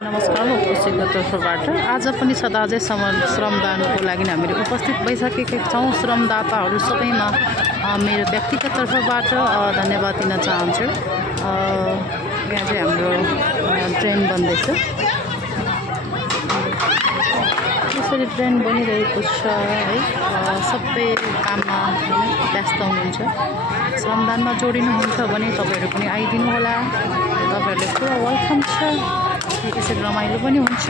नमस्कार म कोशीको तर्फबाट आज पनि सदाझै श्रमदानको लागि हामीले उपस्थित भइसकेका छौँ। श्रमदाताहरू सबैमा मेरो व्यक्तिगत तर्फबाट धन्यवाद दिन चाहन्छु। यहाँ चाहिँ हाम्रो ट्रेन बन्दैछ। यसरी ट्रेन बनिरहेको छ है। सबै काममा व्यस्त हुनुहुन्छ। श्रमदानमा जोडिनुहुन्छ भने तपाईहरु पनि आइदिनु होला। तपाईहरुले पुरा वेलकम छ। यसरी रमाइलो पनि हुन्छ।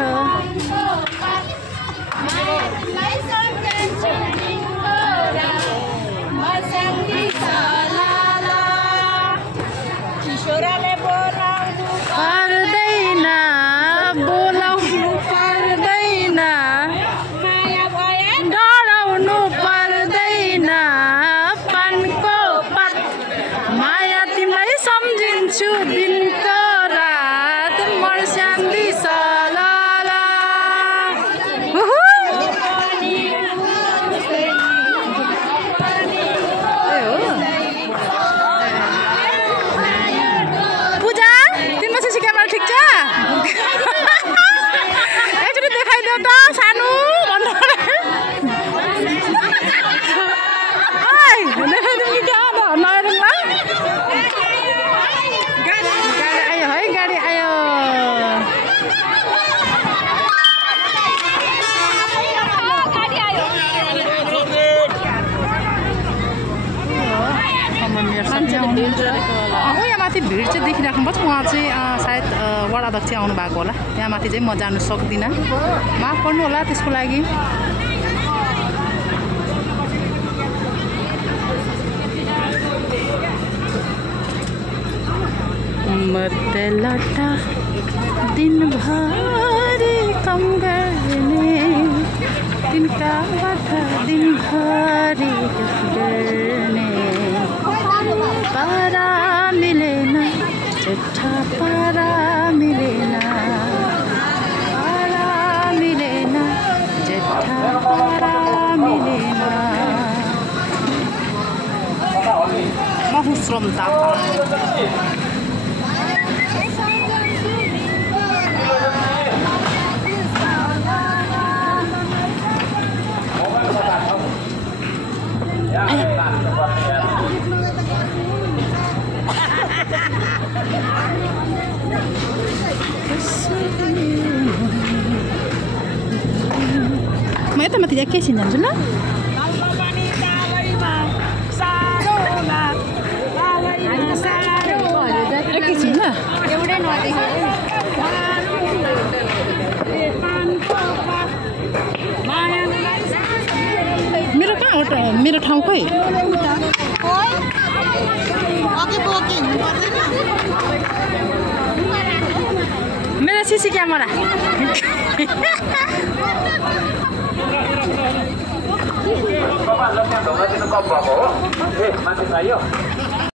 यहाँ माथि भिड चाहिँ देखिराख्नुपर्छ। उहाँ चाहिँ सायद वडा अध्यक्ष आउनु भएको होला। यहाँ माथि चाहिँ म जानु सक्दिनँ, माफ गर्नु होला त्यसको लागि। मतलटा दिनभरि कम गर्ने, तिनका बाटा दिनभरि गर्ने, पारा मिलेन चिट्ठा पारा मिलेन, पारा मिलेन चिट्ठा पारा मिलेन। म हुँ श्रमदाता। म यता माथि एकैछिन जान्छु ल। एकैछिन ल। एउटै नदेखेर मेरो कहाँ हो मेरो ठाउँ खोइ। मेरो सिसी क्यामेरा